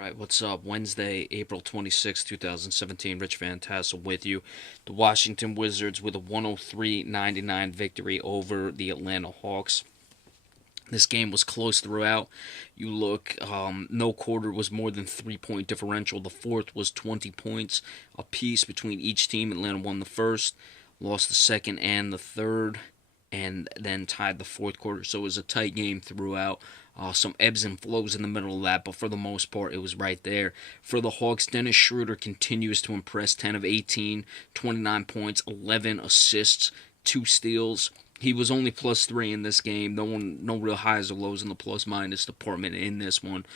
Right, what's up? Wednesday, April 26, 2017. Rich Van Tassel with you. The Washington Wizards with a 103-99 victory over the Atlanta Hawks. This game was close throughout. You look, no quarter was more than 3 point differential. The fourth was 20 points apiece between each team. Atlanta won the first, lost the second and the third, and then tied the fourth quarter. So it was a tight game throughout. Some ebbs and flows in the middle of that, but for the most part, it was right there. For the Hawks, Dennis Schroeder continues to impress. 10 of 18, 29 points, 11 assists, 2 steals. He was only +3 in this game. No real highs or lows in the plus-minus department in this one.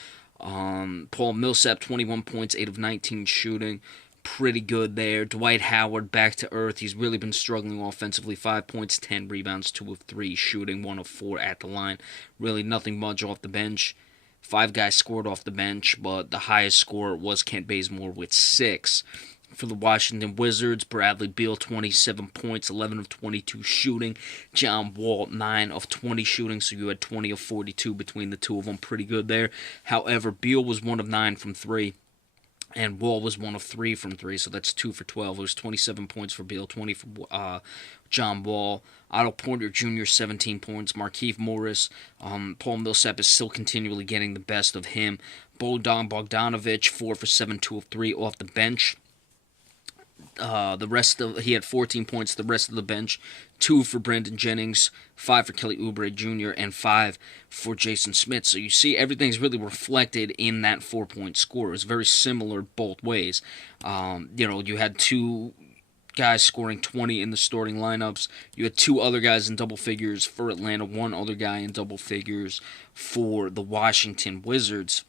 Paul Millsap, 21 points, 8 of 19 shooting. Pretty good there. Dwight Howard back to earth. He's really been struggling offensively. 5 points, 10 rebounds, 2 of 3 shooting, 1 of 4 at the line. Really nothing much off the bench. 5 guys scored off the bench, but the highest scorer was Kent Bazemore with 6. For the Washington Wizards, Bradley Beal, 27 points, 11 of 22 shooting. John Wall, 9 of 20 shooting, so you had 20 of 42 between the two of them. Pretty good there. However, Beal was 1 of 9 from 3. And Wall was 1 of 3 from 3, so that's 2 for 12. It was 27 points for Beal, 20 for John Wall. Otto Porter Jr., 17 points. Markieff Morris. Paul Millsap is still continually getting the best of him. Bogdan Bogdanovic, 4 for 7, 2 of 3 off the bench. He had 14 points. The rest of the bench, 2 for Brandon Jennings, 5 for Kelly Oubre Jr., and 5 for Jason Smith. So you see everything's really reflected in that 4-point score. It's very similar both ways. You had 2 guys scoring 20 in the starting lineups. You had 2 other guys in double figures for Atlanta, 1 other guy in double figures for the Washington Wizards.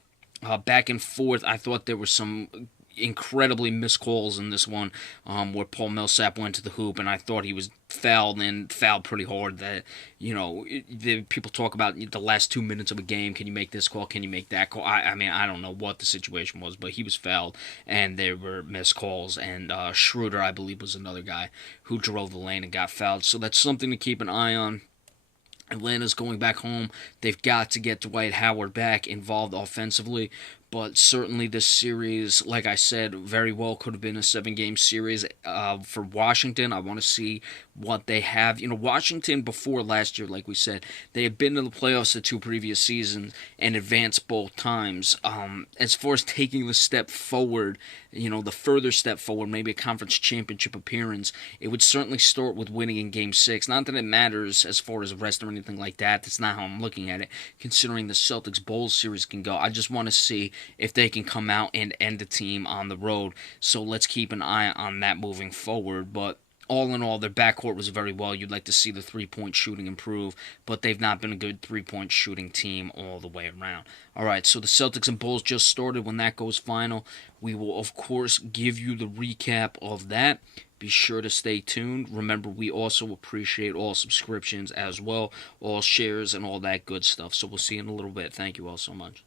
Back and forth, I thought there was some incredibly missed calls in this one, where Paul Millsap went to the hoop, and I thought he was fouled and fouled pretty hard. That the people talk about the last 2 minutes of a game. Can you make this call? Can you make that call? I mean, I don't know what the situation was, but he was fouled, and there were missed calls. And Schroeder, I believe, was another guy who drove the lane and got fouled. So that's something to keep an eye on. Atlanta's going back home. They've got to get Dwight Howard back involved offensively. But certainly this series, like I said, very well could have been a 7-game series for Washington. I want to see what they have. Washington before last year, like we said, they had been to the playoffs the 2 previous seasons and advanced both times. As far as taking the step forward, the further step forward, maybe a conference championship appearance, it would certainly start with winning in Game 6. Not that it matters as far as rest or anything like that. That's not how I'm looking at it, considering the Celtics-Bulls series can go. I just want to see if they can come out and end the team on the road. So let's keep an eye on that moving forward. But all in all, their backcourt was very well. You'd like to see the 3-point shooting improve, but they've not been a good 3-point shooting team all the way around. All right, so the Celtics and Bulls just started. When that goes final, we will, of course, give you the recap of that. Be sure to stay tuned. Remember, we also appreciate all subscriptions as well, all shares, and all that good stuff. So we'll see you in a little bit. Thank you all so much.